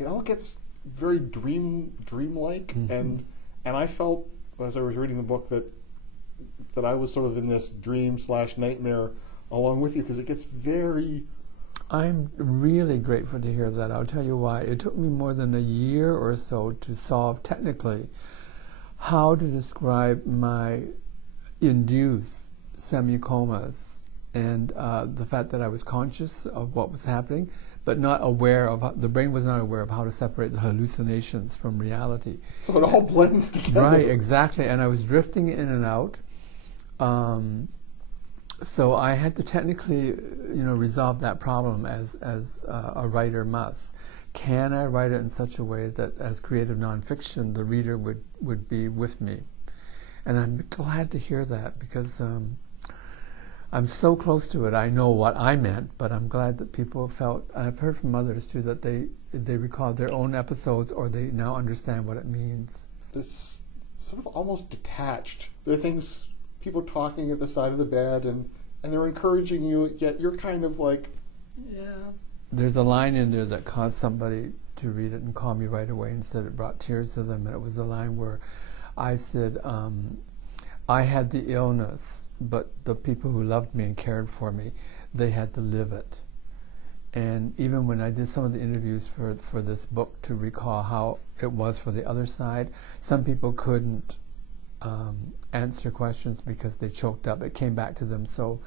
it all gets very dreamlike, Mm-hmm. and I felt as I was reading the book that I was sort of in this dream/nightmare along with you, because it gets very. I'm really grateful to hear that. I'll tell you why. It took me more than a year or so to solve technically how to describe my induced semi-comas and the fact that I was conscious of what was happening, but not aware of, the brain was not aware of how to separate the hallucinations from reality. So it all blends together. Right, exactly. And I was drifting in and out. So I had to technically, resolve that problem as a writer must. Can I write it in such a way that as creative nonfiction, the reader would be with me? And I'm glad to hear that, because I'm so close to it. I know what I meant, but I'm glad that people felt, I've heard from others too, that they recall their own episodes, or they now understand what it means. This sort of almost detached. There are things, people talking at the side of the bed, and they're encouraging you, yet you're kind of like, yeah. There's a line in there that caused somebody to read it and call me right away and said it brought tears to them, and it was a line where I said, I had the illness, but the people who loved me and cared for me, they had to live it. And even when I did some of the interviews for this book to recall how it was for the other side, some people couldn't answer questions because they choked up. It came back to them so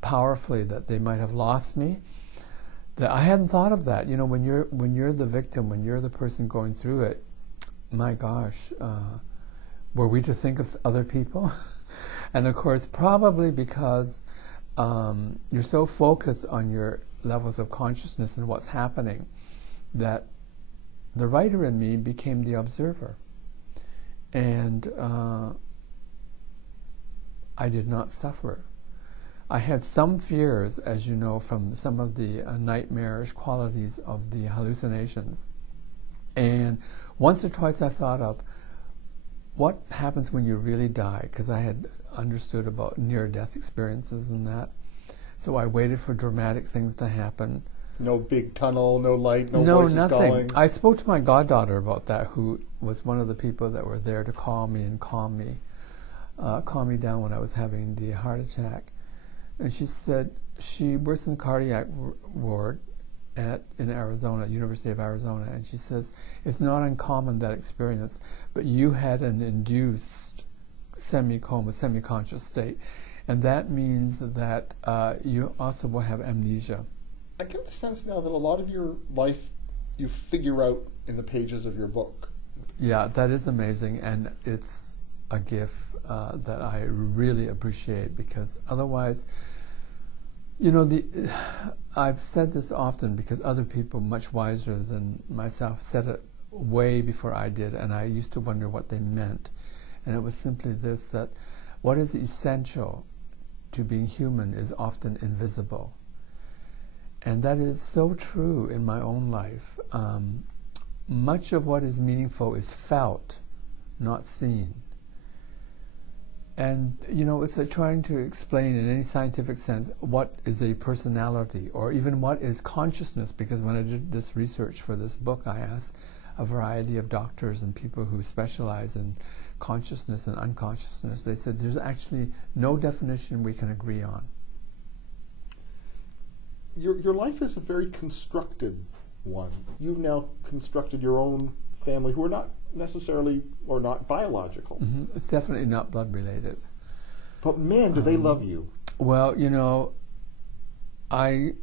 powerfully that they might have lost me, that I hadn't thought of that. When you're the victim, when you're the person going through it, my gosh, were we to think of other people? And of course, probably because you're so focused on your levels of consciousness and what's happening, that the writer in me became the observer. And I did not suffer. I had some fears, as you know, from some of the nightmarish qualities of the hallucinations. And once or twice I thought of, what happens when you really die? Because I had understood about near-death experiences and that. So I waited for dramatic things to happen. No big tunnel, no light, no voices nothing. calling. I spoke to my goddaughter about that, who was one of the people that were there to call me and calm me down when I was having the heart attack. And she said she works in the cardiac ward in Arizona, University of Arizona, and she says it's not uncommon, that experience, but you had an induced semi-coma, semi-conscious state, and that means that you also will have amnesia. I get the sense now that a lot of your life you figure out in the pages of your book. Yeah, that is amazing, and it's a gift that I really appreciate, because otherwise, I've said this often because other people much wiser than myself said it way before I did, and I used to wonder what they meant. And it was simply this, that what is essential to being human is often invisible. And that is so true in my own life. Much of what is meaningful is felt, not seen. And, it's like trying to explain in any scientific sense what is a personality, or even what is consciousness, because when I did this research for this book, I asked a variety of doctors and people who specialize in consciousness and unconsciousness. They said there's actually no definition we can agree on. Your life is a very constructed one. You've now constructed your own family, who are not necessarily, or not biological. Mm-hmm. It's definitely not blood related. But man, do they love you. Well, I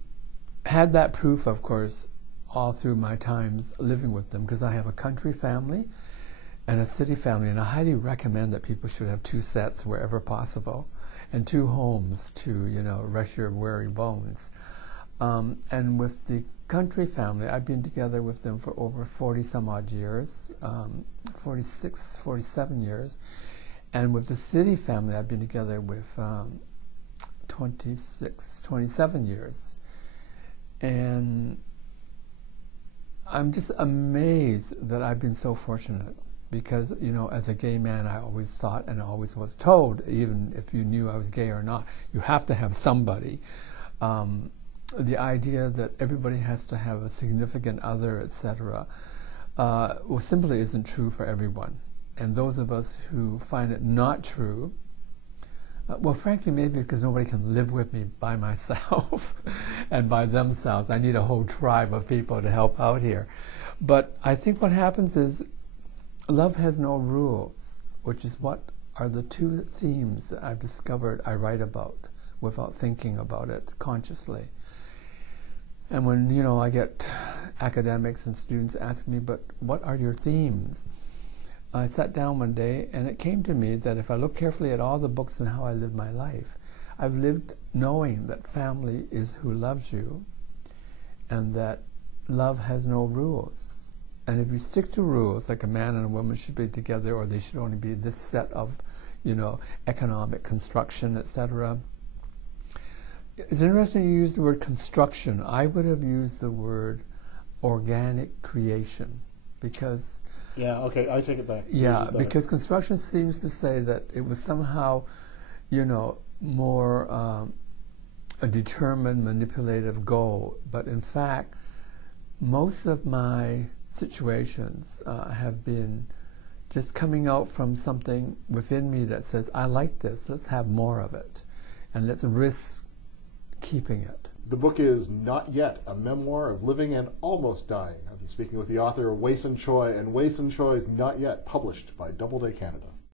had that proof, of course, all through my times living with them, because I have a country family and a city family, and I highly recommend that people should have 2 sets wherever possible, and 2 homes to, rest your weary bones. And with the country family, I've been together with them for over 40 some odd years, 46, 47 years. And with the city family, I've been together with 26, 27 years. And I'm just amazed that I've been so fortunate, because, as a gay man, I always thought, and I always was told, even if you knew I was gay or not, you have to have somebody. the idea that everybody has to have a significant other, etc., well, simply isn't true for everyone. And those of us who find it not true, well, frankly, maybe because nobody can live with me by myself and by themselves. I need a whole tribe of people to help out here. But I think what happens is love has no rules, which is what are the two themes that I've discovered I write about without thinking about it consciously. And when, I get academics and students ask me, but what are your themes? I sat down one day and it came to me that if I look carefully at all the books and how I live my life, I've lived knowing that family is who loves you and that love has no rules. And if you stick to rules, like a man and a woman should be together or they should only be this set of, economic construction, etc. It's interesting you use the word construction. I would have used the word organic creation because... Yeah, okay, I take it back. Yeah, because construction seems to say that it was somehow, more a determined, manipulative goal. But in fact, most of my situations have been just coming out from something within me that says, I like this, let's have more of it, and let's risk keeping it. The book is Not Yet, a memoir of living and almost dying. I've been speaking with the author, Wayson Choy, and Wayson Choy's Not Yet, published by Doubleday Canada.